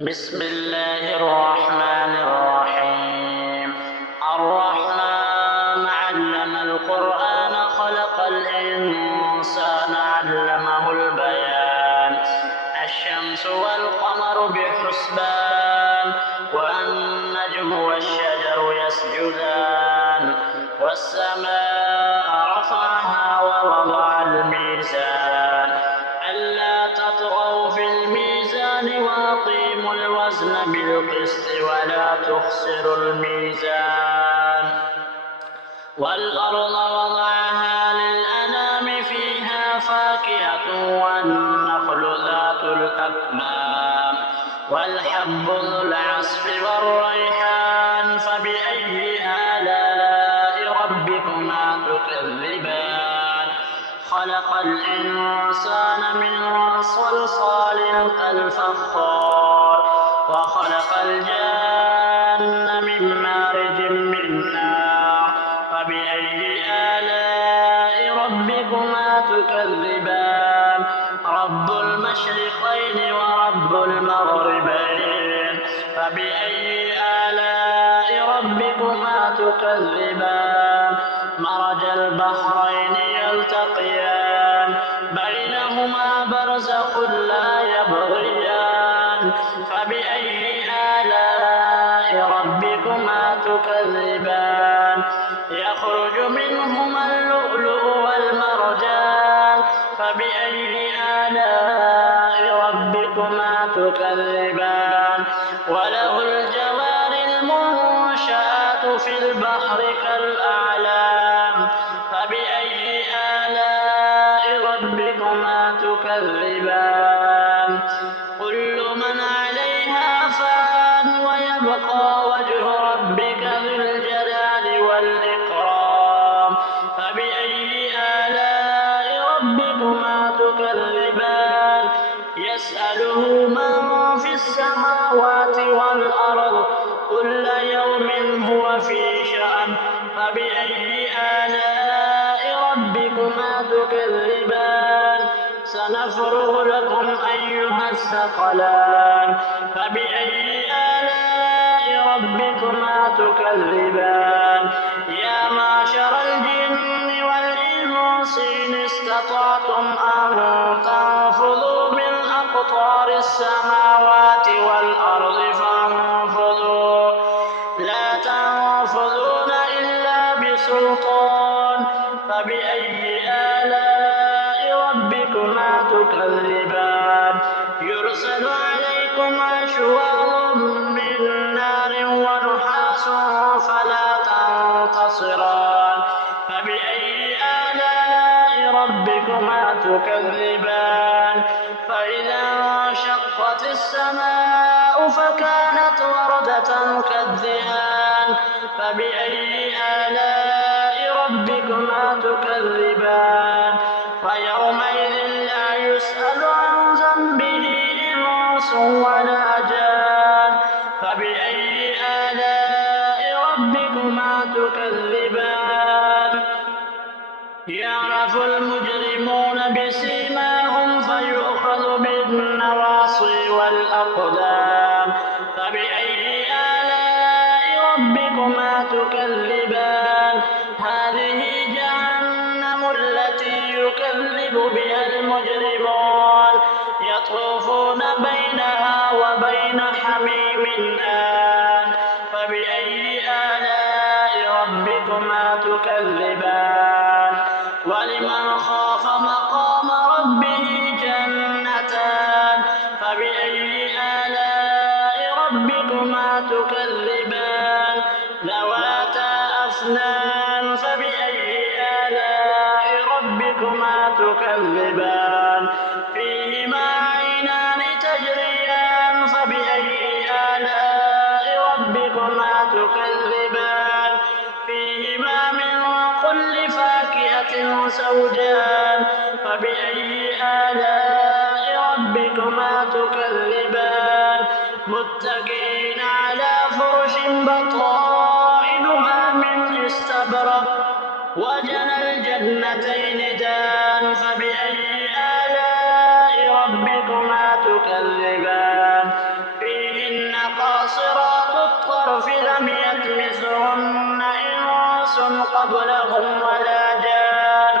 بسم الله الرحمن الرحيم. الرحمن علم القرآن خلق الإنسان علمه البيان. الشمس والقمر بحسبان والنجم والشجر يسجدان والسماء رفعها ووضع الميزان ألا تطغوا في الميزان وأقيموا الوزن بالقسط ولا تخسروا الميزان والأرض وضعها للأنام فيها فاكهة والنخل ذات الأكمام والحب ذو العصف والريحان فبأي آلاء ربكما تكذبان خلق الإنسان من صلصال كالفخار وخلق الجان من مارج من نار فبأي آلاء ربكما تكذبان رب المشرقين ورب المغربين فبأي آلاء ربكما تكذبان مرج البحرين يلتقيان بينهما برزخ لا يبغيان فبأي آلاء ربكما تكذبان يخرج منهما اللؤلؤ والمرجان فبأي آلاء ربكما تكذبان وله الجوار المنشآت في البحر كالأعلام فبأي آلاء ربكما تكذبان كل من عليها فان ويبقى وجه ربك ذو الجلال والإكرام فبأي آلاء ربكما تكذبان يسأله من في السماوات والأرض كل يوم هو في شأن فبأي آلاء ربكما تكذبان سنفرغ لكم أيها الثقلان فبأي آلاء ربكما تكذبان يا معشر الجن والإنس إن استطعتم أن تنفذوا من أقطار السماوات والأرض فانفذوا لا تنفذون إلا بسلطان فبأي آلاء ربكما تكذبان يرسل عليكم شواظ من نار ونحاس فلا تنتصران فبأي آلاء ربكما تكذبان فإذا انشقت السماء فكانت وردة كالدهان فبأي آلاء ربكما تكذبان فيومئذ لا يسأل عن ذنبه إنس ولا جان فبأي آلاء ربكما تكذبان يعرف المجرمون بسيماهم فيؤخذ بالنواصي والأقدام فبأي آلاء ربكما تكذبان هذه جهنم التي يكذب بها المجرمون يطوفون بينها وبين حميم آن فبأي آلاء ربكما تكذبان ولمن خاف مقام ربه جنتان فبأي آلاء ربكما تكذبان ذواتا أفنان فبأي آلاء ربكما تكذبان فيهما عينان تجريان فبأي آلاء ربكما تكذبان فيهما من كل فاكهة زوجان فبأي آلاء ربكما تكذبان متكئين على فرش بطائنها من استبرق وجنى الجنتين دان فبأي آلاء ربكما تكذبان قبلهم ولا جان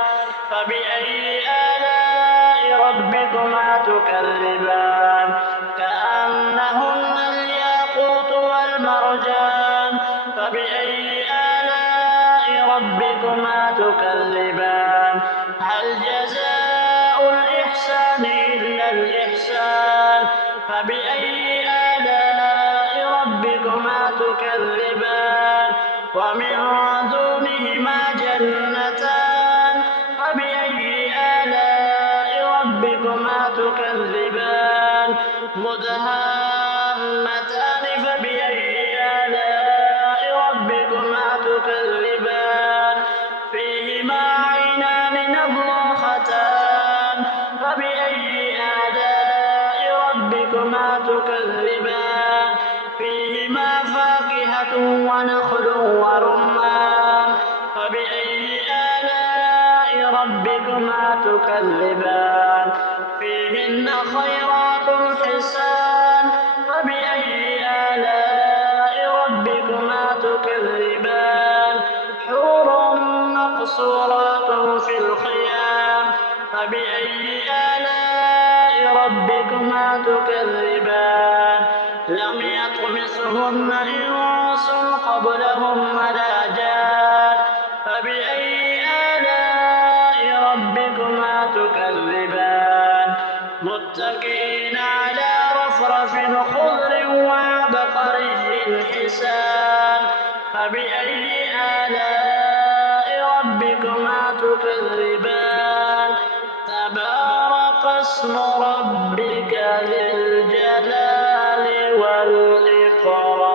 فبأي آلاء ربكما تكذبان كأنهن الياقوت والمرجان فبأي آلاء ربكما تكذبان هل جزاء الإحسان إلا الإحسان فبأي آلاء ربكما تكذبان ومن دونهما جنتان فبأي آلاء ربكما تكذبان مدهامتان فبأي آلاء ربكما تكذبان فيهما عينان نضاختان فبأي آلاء ربكما تكذبان فيهما فاكهة ونخل ورمان فبأي آلاء ربكما تكذبان فيهن خيرات حسان فبأي آلاء ربكما تكذبان حور مقصورات في الخيام فبأي آلاء ربكما تكذبان لم يطمسهن إنس قبلهم ولا جان فبأي آلاء ربكما تكذبان متكئين على رفرف خضر وعبقري حسان فبأي آلاء ربكما تكذبان تبارك اسم ربك ذي الجلال والإكرام